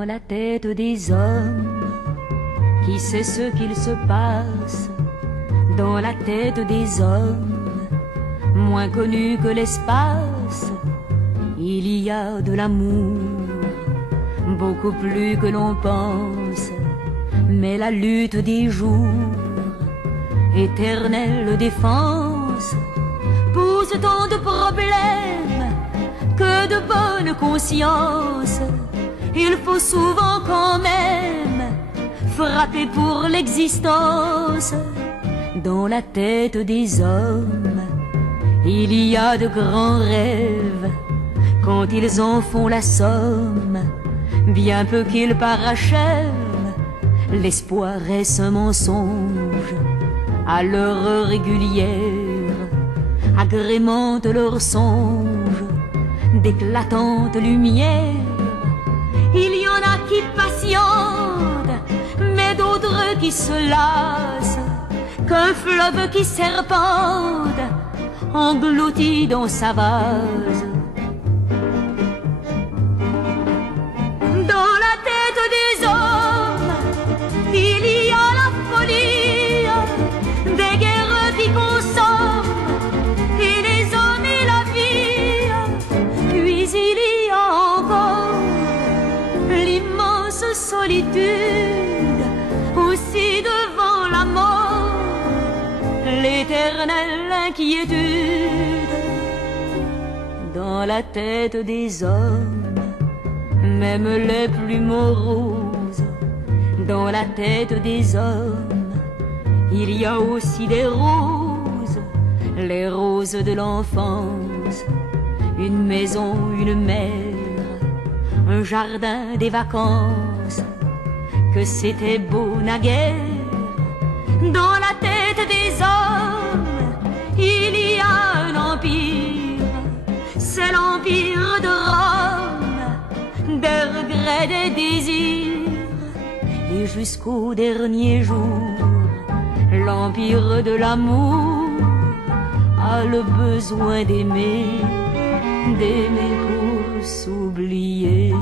dans la tête des hommes. Qui sait ce qu'il se passe dans la tête des hommes, moins connu que l'espace? Il y a de l'amour, beaucoup plus que l'on pense, mais la lutte des jours, éternelle défense, pose tant de problèmes que de bonne conscience. Il faut souvent quand même frapper pour l'existence. Dans la tête des hommes, il y a de grands rêves. Quand ils en font la somme, bien peu qu'ils parachèvent, l'espoir est un mensonge. À l'heure régulière, agrémente leurs songes d'éclatantes lumières. Il y en a qui patientent, mais d'autres qui se lassent, qu'un fleuve qui serpente engloutit dans sa vase. Dans la tête des hommes, il y a la folie des guerres qui consomment, et les hommes et la vie. Puis il y a encore l'immense solitude, aussi devant la mort, l'éternelle inquiétude. Dans la tête des hommes, même les plus moroses, dans la tête des hommes, il y a aussi des roses, les roses de l'enfance, une maison, une mer, un jardin des vacances, que c'était beau naguère. Dans la tête des hommes, il y a un empire, c'est l'empire de Rome, des regrets, des désirs, et jusqu'au dernier jour, l'empire de l'amour a le besoin d'aimer, d'aimer pour s'oublier.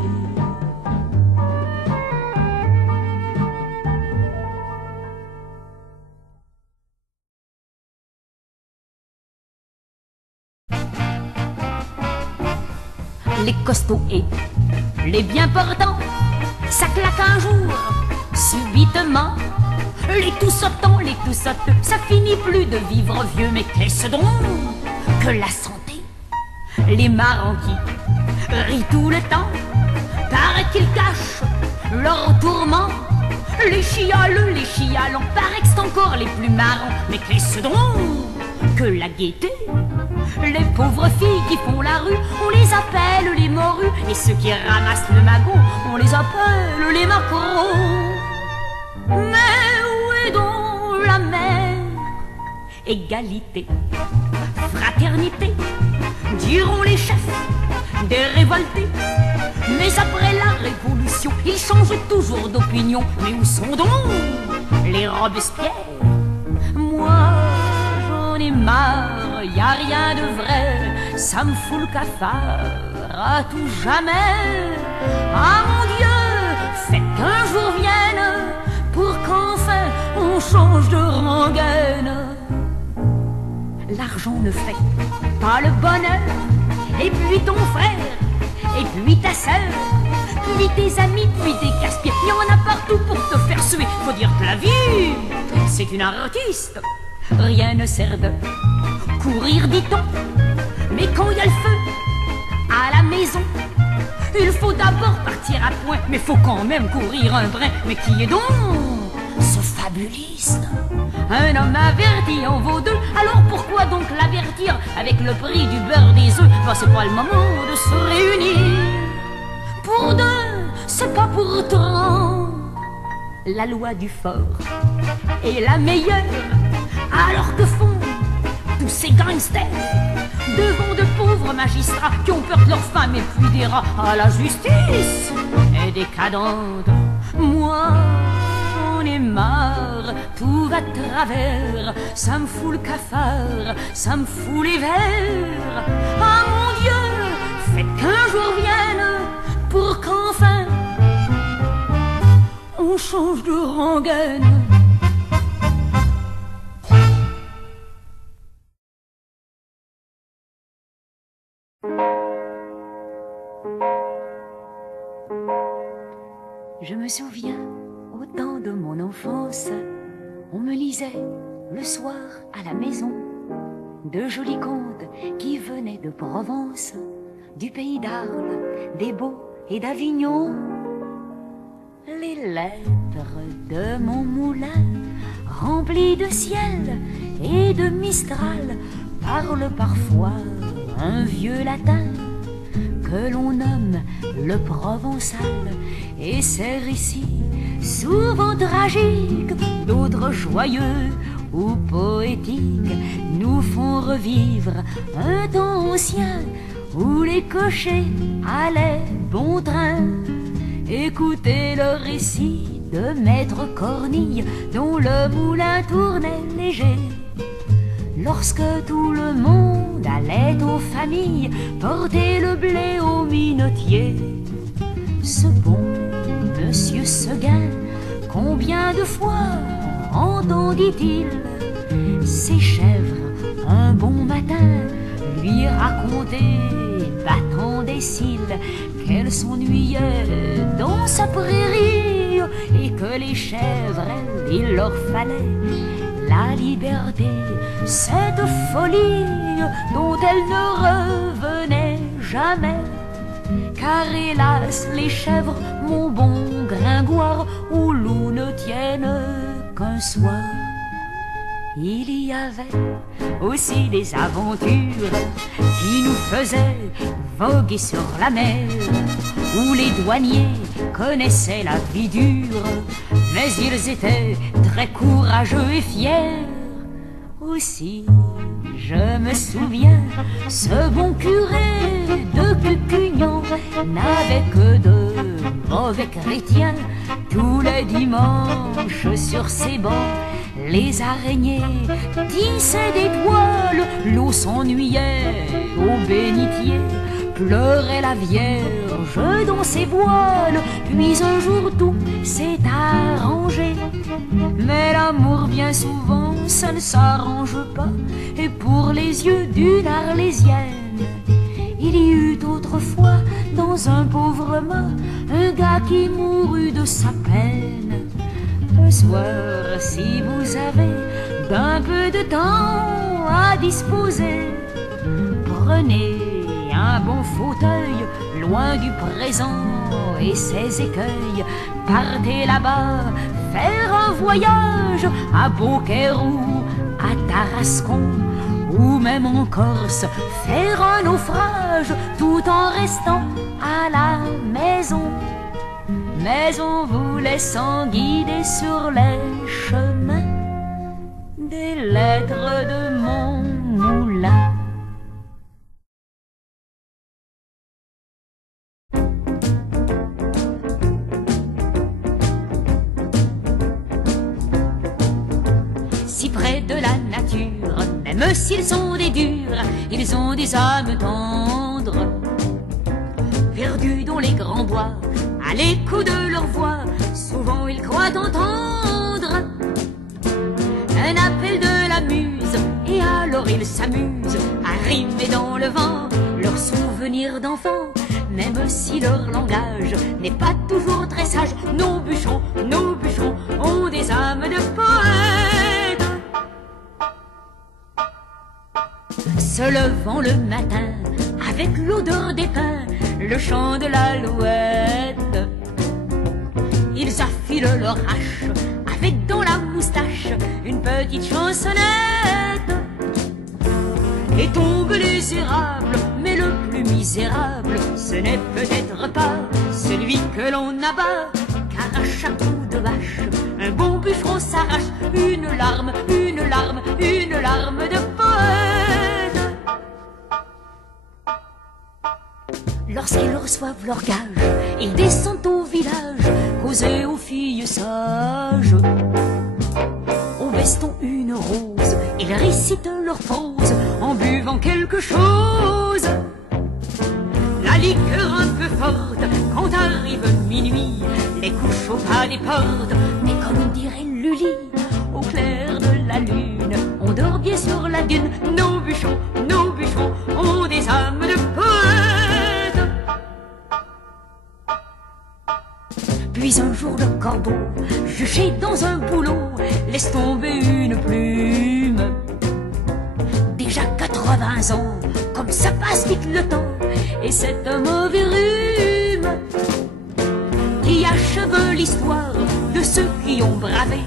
Les costauds et les bien portants, ça claque un jour, subitement. Les tout sautants, les tout sauteux, ça finit plus de vivre vieux. Mais qu'est-ce donc que la santé? Les marrants qui rient tout le temps, paraît qu'ils cachent leurs tourments. Les chialons, paraît que c'est encore les plus marrants. Mais qu'est-ce donc que la gaieté? Les pauvres filles qui font la rue, on les appelle les morues. Et ceux qui ramassent le magot, on les appelle les maquereaux. Mais où est donc la mère? Égalité, fraternité, diront les chefs des révoltés. Mais après la révolution, ils changent toujours d'opinion. Mais où sont donc les Robespierre? Moi, j'en ai marre, y a rien de vrai, ça me fout le cafard à tout jamais. Ah mon Dieu, faites qu'un jour vienne pour qu'enfin on change de rengaine. L'argent ne fait pas le bonheur, et puis ton frère, et puis ta sœur, puis tes amis, puis tes casse-pieds. Il y en a partout pour te faire suer. Faut dire que la vie, c'est une artiste. Rien ne sert de courir, dit-on. Mais quand il y a le feu à la maison, il faut d'abord partir à point. Mais faut quand même courir un brin. Mais qui est donc ce fabuliste? Un homme averti en vaut deux. Alors pourquoi donc l'avertir avec le prix du beurre des œufs? Ben, c'est pas le moment de se réunir. Pour deux, c'est pas pour 30. La loi du fort est la meilleure. Alors que font tous ces gangsters devant de pauvres magistrats qui ont peur de leurs femmes et puis des rats? À la justice est décadente. Moi, j'en ai marre, tout va de travers. Ça me fout le cafard, ça me fout les vers. Ah mon Dieu, faites qu'un jour vienne pour qu'enfin rengaine. Je me souviens, au temps de mon enfance, on me lisait le soir à la maison de jolis contes qui venaient de Provence, du pays d'Arles, des Baux et d'Avignon. Les lettres de mon moulin, remplies de ciel et de mistral, parlent parfois un vieux latin que l'on nomme le provençal. Et ces récits, souvent tragiques, d'autres joyeux ou poétiques, nous font revivre un temps ancien où les cochers allaient bon train. Écoutez le récit de Maître Cornille, dont le moulin tournait léger. Lorsque tout le monde allait en famille porter le blé au minotier, ce bon Monsieur Seguin, combien de fois entendit-il ses chèvres un bon matin lui raconter, battant des cils, qu'elles s'ennuyaient dans sa prairie et que les chèvres, elles, il leur fallait la liberté, cette folie dont elles ne revenaient jamais. Car hélas, les chèvres, mon bon Gringoire, au loup ne tiennent qu'un soir. Il y avait aussi des aventures qui nous faisaient voguer sur la mer, où les douaniers connaissaient la vie dure, mais ils étaient très courageux et fiers. Aussi, je me souviens, ce bon curé de Cucugnan n'avait que de mauvais chrétiens. Tous les dimanches sur ses bancs, les araignées tissaient des toiles, l'eau s'ennuyait au bénitier, pleurait la Vierge dans ses voiles. Puis un jour tout s'est arrangé, mais l'amour bien souvent ça ne s'arrange pas. Et pour les yeux d'une Arlésienne, il y eut autrefois dans un pauvre mât un gars qui mourut de sa peine. Un soir, si vous avez d'un peu de temps à disposer, prenez un bon fauteuil loin du présent et ses écueils. Partez là-bas faire un voyage à Beaucaire-ou à Tarascon, ou même en Corse, faire un naufrage tout en restant à la maison. Mais en vous laissant guider sur les chemins des lettres de mon moulin. Si près de la nature, même s'ils sont des durs, ils ont des âmes tendres, perdus dans les grands bois, à l'écho de leur voix, souvent ils croient entendre un appel de la muse, et alors ils s'amusent à rimer dans le vent leurs souvenirs d'enfants, même si leur langage n'est pas toujours très sage. Nos bûcherons ont des âmes de poètes. Se levant le matin avec l'odeur des pins, le chant de l'alouette, ils affilent leur hache avec dans la moustache une petite chansonnette. Et tombe les érables, mais le plus misérable, ce n'est peut-être pas celui que l'on abat, car à chaque coup de vache, un bon bûcheron s'arrache une larme de poète. Lorsqu'ils reçoivent leur gage, ils descendent au village, causer aux filles sages. Au veston une rose, ils récitent leur prose en buvant quelque chose. La liqueur un peu forte. Quand arrive minuit, les couches au pas des portes. Mais comme dirait Lully, au clair de la lune, on dort bien sur la dune. Nos bûcherons ont des âmes de poètes. Puis un jour le corbeau, juché dans un bouleau, laisse tomber une plume. Déjà 80 ans, comme ça passe vite le temps, et c'est un mauvais rhume qui achève l'histoire de ceux qui ont bravé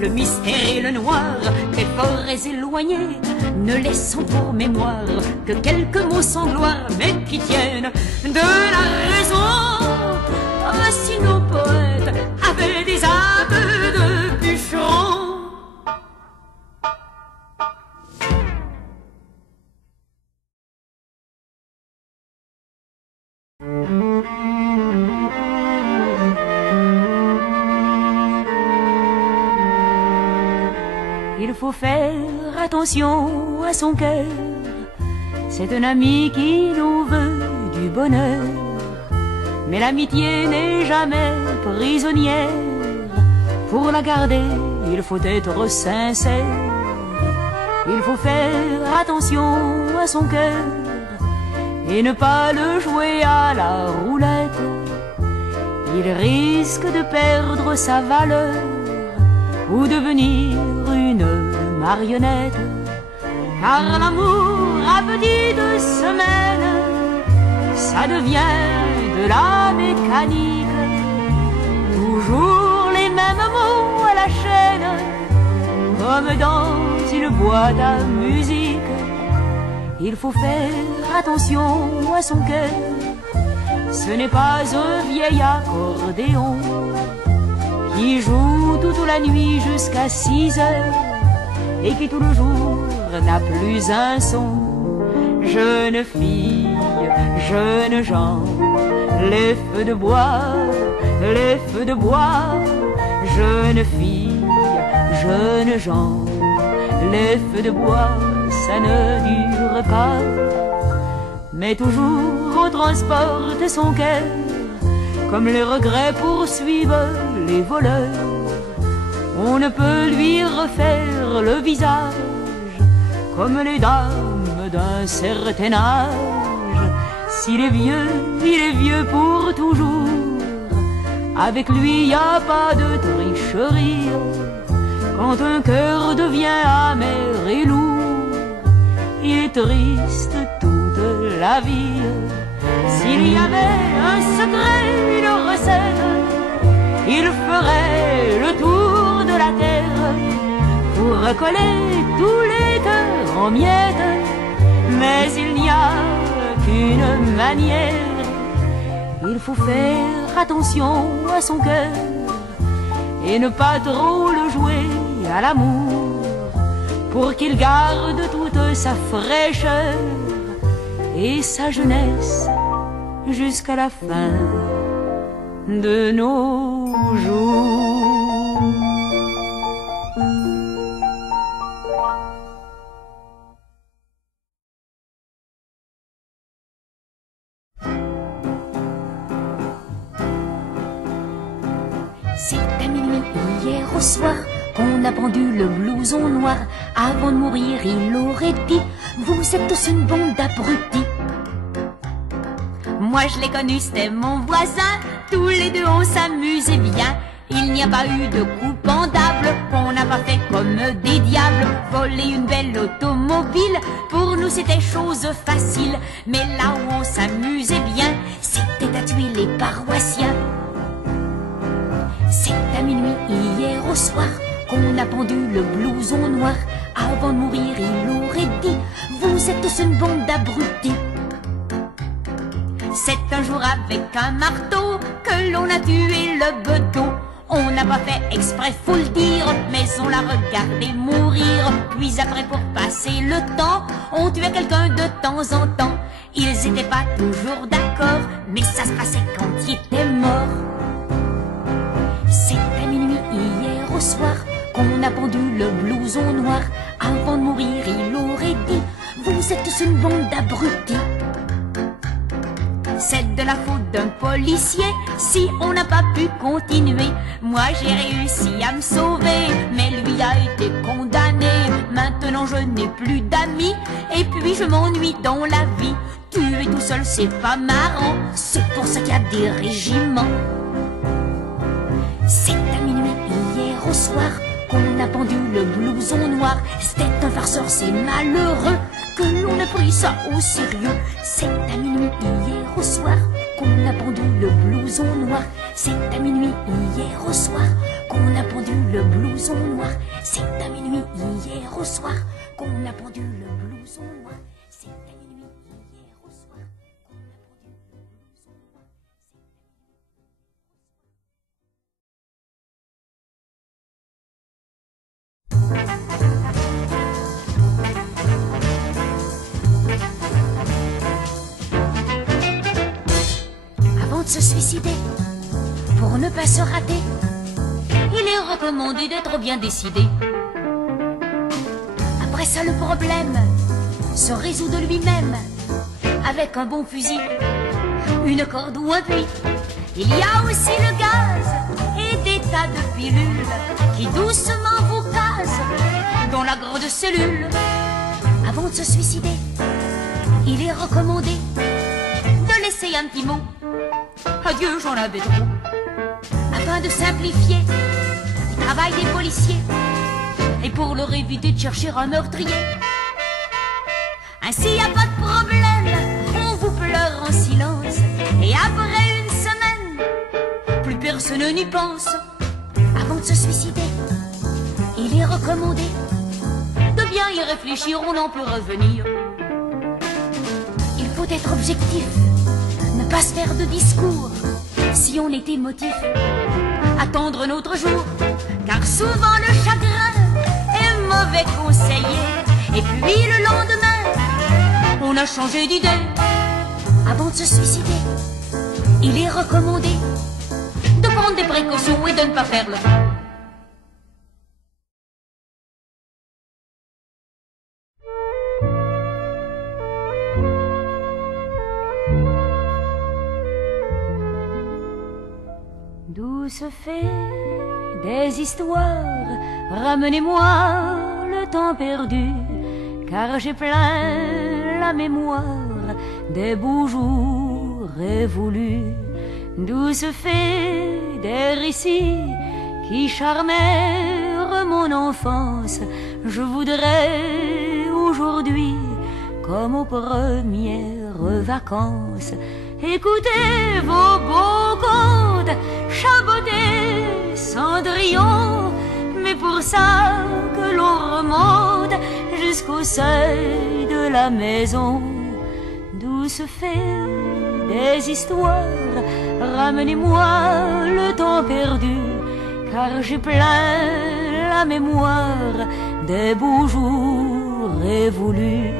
le mystère et le noir des forêts éloignées, ne laissant pour mémoire que quelques mots sans gloire, mais qui tiennent de la raison. Ah, si nos poètes avaient des âmes de bûcherons. Il faut faire attention à son cœur, c'est un ami qui nous veut du bonheur. Mais l'amitié n'est jamais prisonnière, pour la garder il faut être sincère. Il faut faire attention à son cœur et ne pas le jouer à la roulette. Il risque de perdre sa valeur ou devenir une marionnette. Car l'amour à petite semaine, ça devient de la mécanique. Toujours les mêmes mots à la chaîne, comme dans une boîte à musique. Il faut faire attention à son cœur, ce n'est pas un vieil accordéon qui joue toute la nuit jusqu'à 6 heures et qui tout le jour n'a plus un son. Jeunes filles, jeunes gens, les feux de bois, les feux de bois. Jeunes filles, jeunes gens, les feux de bois, ça ne dure pas. Mais toujours on transporte son cœur, comme les regrets poursuivent les voleurs. On ne peut lui refaire le visage comme les dames d'un certain âge. S'il est vieux, il est vieux pour toujours. Avec lui y a pas de tricherie. Quand un cœur devient amer et lourd, il est triste toute la vie. S'il y avait un secret, une recette, il ferait le tour de la terre pour recoller tous les cœurs en miettes. Mais il n'y a qu'une manière, il faut faire attention à son cœur et ne pas trop le jouer à l'amour, pour qu'il garde toute sa fraîcheur et sa jeunesse jusqu'à la fin de nos jours. C'est à minuit hier au soir qu'on a pendu le blouson noir. Avant de mourir, il aurait dit: vous êtes tous une bande d'abrutis. Moi je l'ai connu, c'était mon voisin. Tous les deux on s'amusait bien. Il n'y a pas eu de coup pendable qu'on n'a pas fait comme des diables. Voler une belle automobile, pour nous c'était chose facile. Mais là où on s'amusait bien, c'était à tuer les paroissiens. C'est à minuit hier au soir qu'on a pendu le blouson noir. Avant de mourir, il aurait dit: vous êtes tous une bande d'abrutis. C'est un jour avec un marteau que l'on a tué le bedeau. On n'a pas fait exprès, faut le dire, mais on l'a regardé mourir. Puis après, pour passer le temps, on tuait quelqu'un de temps en temps. Ils étaient pas toujours d'accord, mais ça se passait quand il était mort. C'est à minuit hier au soir qu'on a pendu le blouson noir. Avant de mourir, il aurait dit: vous êtes tous une bande d'abrutis. c'est de la faute d'un policier si on n'a pas pu continuer. Moi j'ai réussi à me sauver, mais lui a été condamné. Maintenant je n'ai plus d'amis, et puis je m'ennuie dans la vie. Tuer tout seul c'est pas marrant, c'est pour ça qu'il y a des régiments. C'est à minuit hier au soir qu'on a pendu le blouson noir. C'était un farceur, c'est malheureux que l'on a pris ça au sérieux. C'est à minuit hier au soir qu'on a pendu le blouson noir. C'est à minuit hier au soir qu'on a pendu le blouson noir. C'est à minuit hier au soir qu'on a pendu le blouson noir. C'est à minuit hier au soir qu'on a pendu le blouson noir. Avant de se suicider, pour ne pas se rater, il est recommandé d'être bien décidé. Après ça, le problème se résout de lui-même avec un bon fusil, une corde ou un puits. Il y a aussi le gaz et des tas de pilules qui doucement vous casent dans la grande cellule. Avant de se suicider, il est recommandé de laisser un petit mot. Adieu, j'en avais trop. Afin de simplifier le travail des policiers et pour leur éviter de chercher un meurtrier. Ainsi, y a pas de problème, on vous pleure en silence. Et après une semaine, plus personne n'y pense. Avant de se suicider, il est recommandé de bien y réfléchir, on en peut revenir. Il faut être objectif, ne pas se faire de discours. Si on est émotif, attendre notre jour, car souvent le chagrin est mauvais conseiller. Et puis le lendemain, on a changé d'idée. Avant de se suicider, il est recommandé de prendre des précautions et de ne pas faire le fou. Douce fée des histoires, ramenez-moi le temps perdu, car j'ai plein la mémoire des beaux jours révolus. Douce fée des récits qui charmèrent mon enfance, je voudrais aujourd'hui, comme aux premières vacances, écoutez vos beaux contes, Chaboté, Cendrillon, mais pour ça que l'on remonte jusqu'au seuil de la maison. Douce fée des histoires, ramenez-moi le temps perdu, car j'ai plein la mémoire des beaux jours révolus.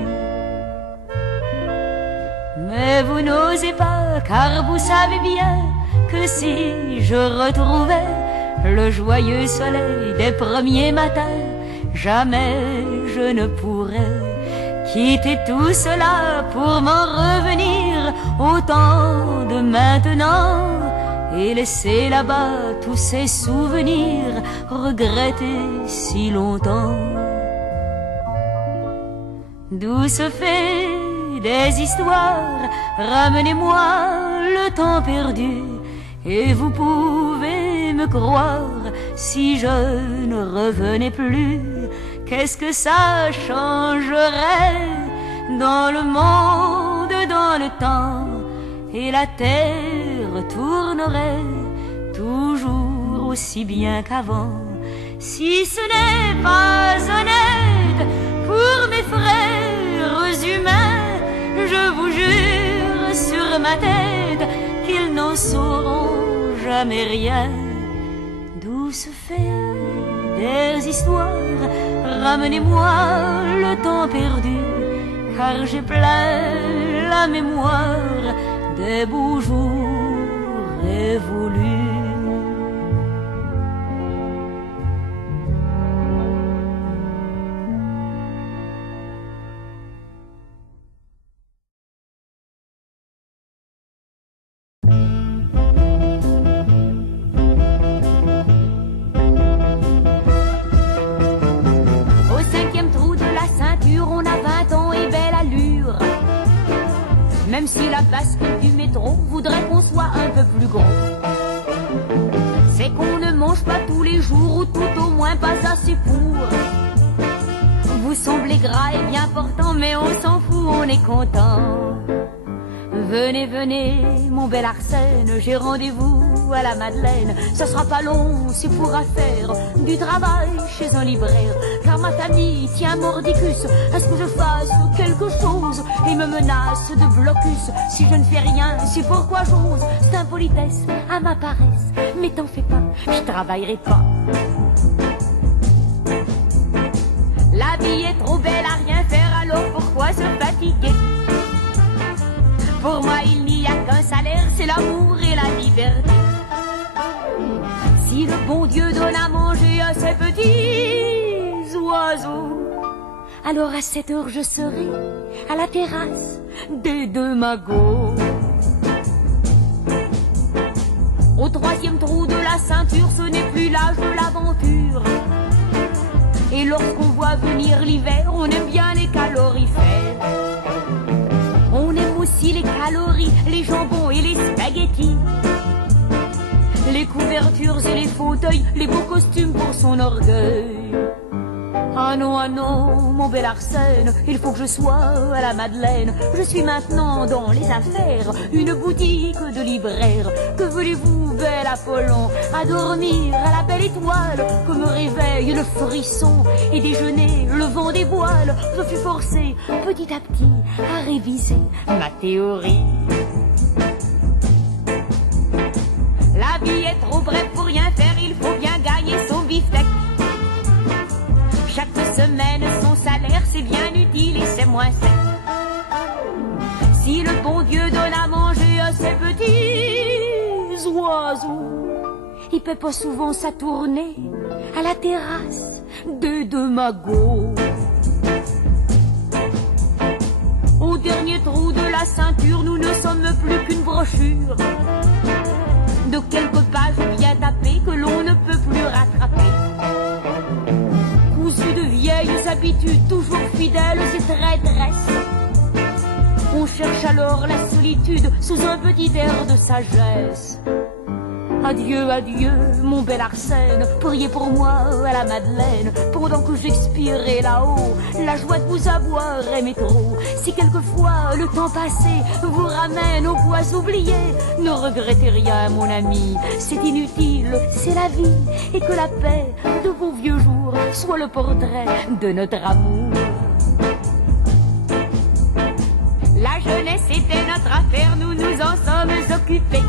Mais vous n'osez pas, car vous savez bien que si je retrouvais le joyeux soleil des premiers matins, jamais je ne pourrais quitter tout cela pour m'en revenir au temps de maintenant et laisser là-bas tous ces souvenirs regrettés si longtemps. Douce fée des histoires, ramenez-moi le temps perdu, et vous pouvez me croire, si je ne revenais plus, qu'est-ce que ça changerait dans le monde, dans le temps, et la terre tournerait toujours aussi bien qu'avant. Si ce n'est pas honnête pour mes frères humains, je vous jure sur ma tête qu'ils n'en sauront jamais rien. Douce fée des histoires, ramenez-moi le temps perdu, car j'ai plein la mémoire des beaux jours révolus. Même si la bascule du métro voudrait qu'on soit un peu plus gros. C'est qu'on ne mange pas tous les jours, ou tout au moins pas assez pour. Vous semblez gras et bien portant, mais on s'en fout, on est content. Venez, venez, mon bel Arsène, j'ai rendez-vous à la Madeleine. Ça sera pas long, c'est pour faire du travail chez un libraire. Car ma famille tient mordicus à ce que je fasse quelque chose et me menace de blocus. Si je ne fais rien, c'est pourquoi j'ose. C'est impolitesse à ma paresse, mais t'en fais pas, je travaillerai pas. La vie est trop belle à rien faire, alors pourquoi se fatiguer? Pour moi il n'y a qu'un salaire, c'est l'amour et la liberté. Si le bon Dieu donne à manger à ces petits oiseaux, alors à 7 heures je serai à la terrasse des deux magots. Au 3e trou de la ceinture, ce n'est plus l'âge de l'aventure. Et lorsqu'on voit venir l'hiver, on aime bien les calorifères. On aime aussi les calories, les jambons et les spaghettis, les couvertures et les fauteuils, les beaux costumes pour son orgueil. Ah non, mon bel Arsène, il faut que je sois à la Madeleine. Je suis maintenant dans les affaires, une boutique de libraire. Que voulez-vous, bel Apollon, à dormir à la belle étoile, que me réveille le frisson et déjeuner le vent des voiles. Je fus forcé petit à petit à réviser ma théorie. La vie est trop brève pour rien faire, il faut bien gagner son beefsteak. Chaque semaine son salaire, c'est bien utile et c'est moins sec. Si le bon Dieu donne à manger à ces petits oiseaux, il paie pas souvent sa tournée à la terrasse des deux magots. Au dernier trou de la ceinture, nous ne sommes plus qu'une brochure de quelques pages bien tapées que l'on ne peut plus rattraper. Cousu de vieilles habitudes, toujours fidèles et traîtresses, on cherche alors la solitude sous un petit air de sagesse. Adieu, adieu, mon bel Arsène, priez pour moi à la Madeleine, pendant que j'expirerai là-haut, la joie de vous avoir aimé trop. Si quelquefois le temps passé vous ramène aux bois oubliés, ne regrettez rien, mon ami, c'est inutile, c'est la vie, et que la paix de vos vieux jours soit le portrait de notre amour. La jeunesse était notre affaire, nous nous en sommes occupés.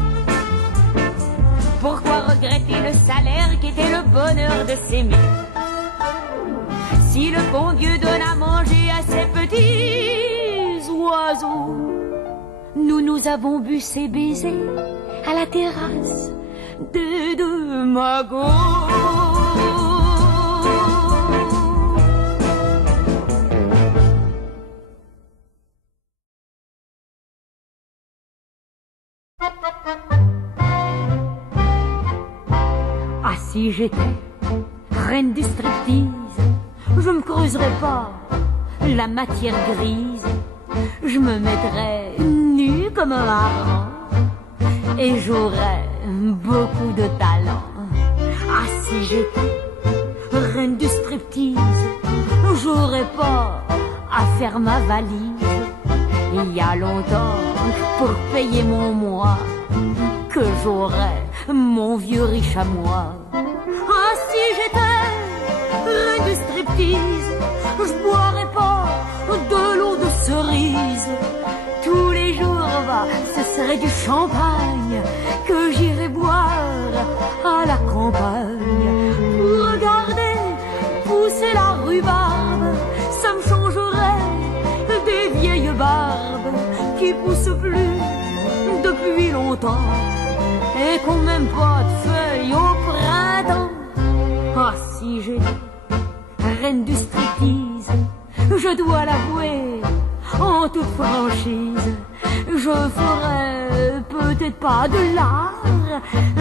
Pourquoi regretter le salaire qui était le bonheur de s'aimer? Si le bon Dieu donne à manger à ces petits oiseaux, nous avons bu ces baisers à la terrasse des deux magots. Ah, si j'étais reine du striptease, je me creuserais pas la matière grise. Je me mettrais nue comme un hareng et j'aurais beaucoup de talent. Ah, si j'étais reine du striptease, j'aurais pas à faire ma valise. Il y a longtemps, pour payer mon mois, que j'aurais mon vieux riche à moi. Ah, si j'étais reine du striptease, je boirais pas de l'eau de cerise. Tous les jours, ce serait du champagne que j'irais boire à la campagne. Regardez pousser la rhubarbe, ça me changerait des vieilles barbes qui poussent plus depuis longtemps et qu'on n'aime pas de feuilles au printemps. Ah, si j'étais reine du striptease, je dois l'avouer en toute franchise, je ferais peut-être pas de l'art,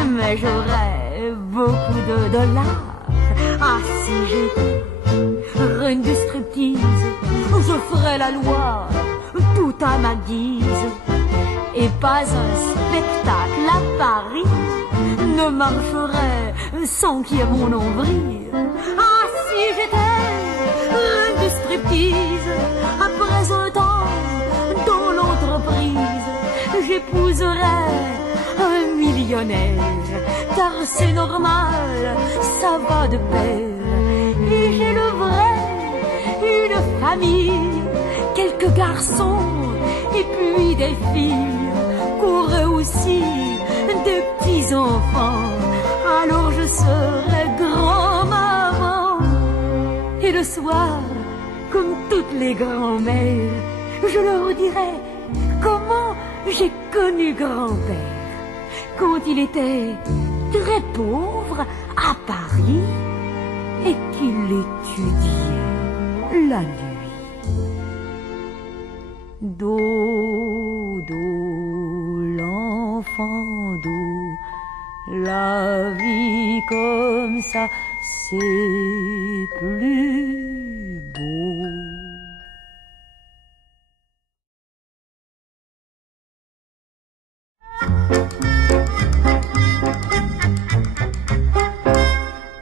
mais j'aurais beaucoup de dollars. Ah, si j'étais reine du striptease, je ferais la loi tout à ma guise. Et pas un spectacle à Paris ne marcherait sans qu'il y ait mon nombril. Ah, si j'étais reine du striptease, après un temps dans l'entreprise, j'épouserais un millionnaire, car c'est normal, ça va de pair. Et j'ai le vrai, une famille, quelques garçons et puis des filles, qu'auraient aussi des petits-enfants. Alors je serai grand-maman. Et le soir, comme toutes les grand-mères, je leur dirai comment j'ai connu grand-père quand il était très pauvre à Paris et qu'il étudiait la nuit. Do, l'enfant do, la vie comme ça, c'est plus beau.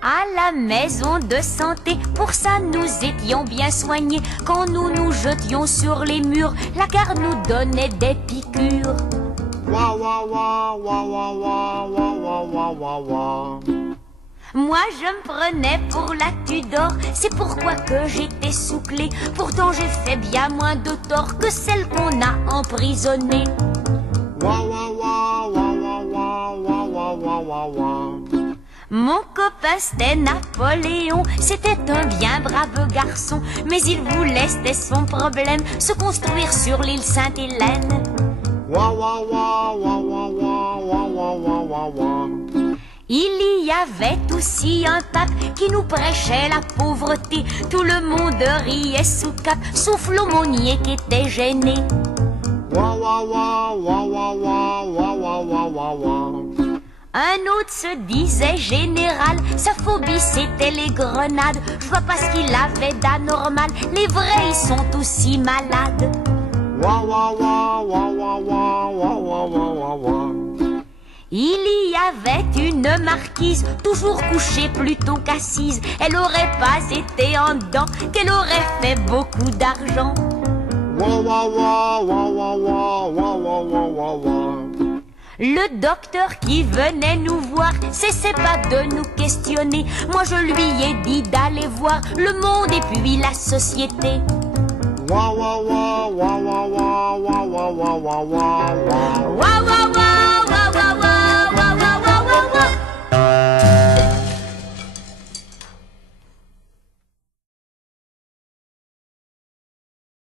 À la maison de santé, pour ça nous étions bien soignés. Quand nous nous jetions sur les murs, la gare nous donnait des piqûres. Wa wa wa wa wa wa wa wa wa wa. Moi je me prenais pour la Tudor, c'est pourquoi que j'étais souclée. Pourtant j'ai fait bien moins de tort que celle qu'on a emprisonnée. Wa wa wa wa wa wa wa wa wa wa wa. Mon copain c'était Napoléon, c'était un bien brave garçon, mais il voulait, c'était son problème, se construire sur l'île Sainte-Hélène. Wa wa wa wa wa wa wa wa wa wa wa. Il y avait aussi un pape qui nous prêchait la pauvreté. Tout le monde riait sous cap, sauf l'aumônier qui était gêné. Wa wa wa wa wa wa wa wa wa wa wa. Un autre se disait général, sa phobie c'était les grenades. Je vois pas ce qu'il avait d'anormal, les vrais ils sont aussi malades. Wa wa wa wa wa wa wa wa wa wa wa. Il y avait une marquise, toujours couchée plutôt qu'assise. Elle aurait pas été en dedans, qu'elle aurait fait beaucoup d'argent. Wa wa wa wa wa wa wa wa wa wa wa. Le docteur qui venait nous voir cessait pas de nous questionner. Moi je lui ai dit d'aller voir le monde et puis la société. Wa wa wa wa wa wa wa wa wa wa wa wa.